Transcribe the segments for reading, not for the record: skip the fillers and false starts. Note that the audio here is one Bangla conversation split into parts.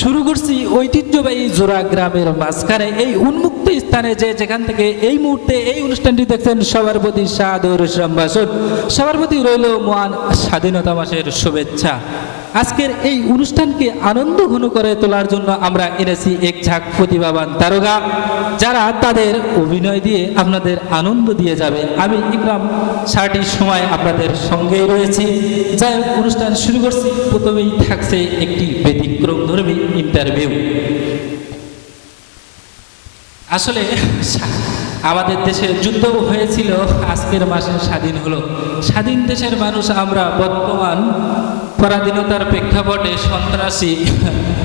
শুরু করছি ঐতিহ্যবাহী জোড়া গ্রামের মাঝখানে এই উন্মুক্ত স্থানে যেখান থেকে এই মুহূর্তে এই অনুষ্ঠানটি দেখছেন সবার প্রতি সাদর সম্ভাষণ, সবার প্রতি রইল মহান স্বাধীনতা মাসের শুভেচ্ছা। আজকের এই অনুষ্ঠানকে আনন্দ ঘন করে তোলার জন্য আমরা এনেছি এক ঝাঁক প্রতিভাবান তারকা, যারা তাদের অভিনয় দিয়ে আপনাদের আনন্দ দিয়ে যাবে। আমি ইকরাম সারাটি সময় আপনাদের সঙ্গেই রয়েছি। যাই হোক, অনুষ্ঠান শুরু করছি। প্রথমেই থাকছে একটি ব্যতিক্রমধর্মী ইন্টারভিউ। আসলে আমাদের দেশে যুদ্ধ হয়েছিল, আজকের মাসে স্বাধীন হলো। স্বাধীন দেশের মানুষ আমরা বর্তমান পরাধীনতার প্রেক্ষাপটে সন্ত্রাসী,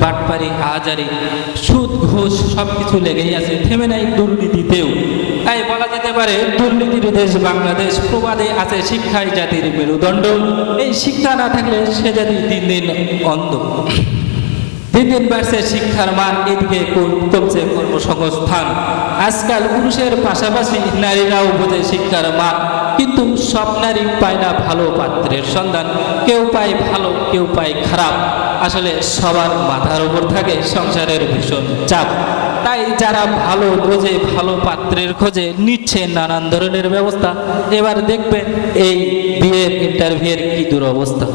বাটপারি, আহাজারি, সুদ, ঘুষ সবকিছু লেগেই আছে, থেমে নাই দুর্নীতিতেও। তাই বলা যেতে পারে দুর্নীতির দেশ বাংলাদেশ। প্রবাদে আছে শিক্ষাই জাতির মেরুদণ্ড। এই শিক্ষা না থাকলে সে জাতি দিন দিন অন্ধ। দিন দিন বাড়ছে শিক্ষার মান, এদিকে কমছে কর্মসংস্থান। আজকাল পুরুষের পাশাপাশি নারীরাও বোঝে শিক্ষার মান, কিন্তু সব নারী পায় না ভালো পাত্রের সন্ধান। কেউ পায় ভালো, কেউ পায় খারাপ। আসলে সবার মাথার উপর থাকে সংসারের ভীষণ চাপ। তাই যারা ভালো বোঝে, ভালো পাত্রের খোঁজে নিচ্ছে নানান ধরনের ব্যবস্থা। এবার দেখবেন এই বিয়ের ইন্টারভিউয়ের কি দুরবস্থা।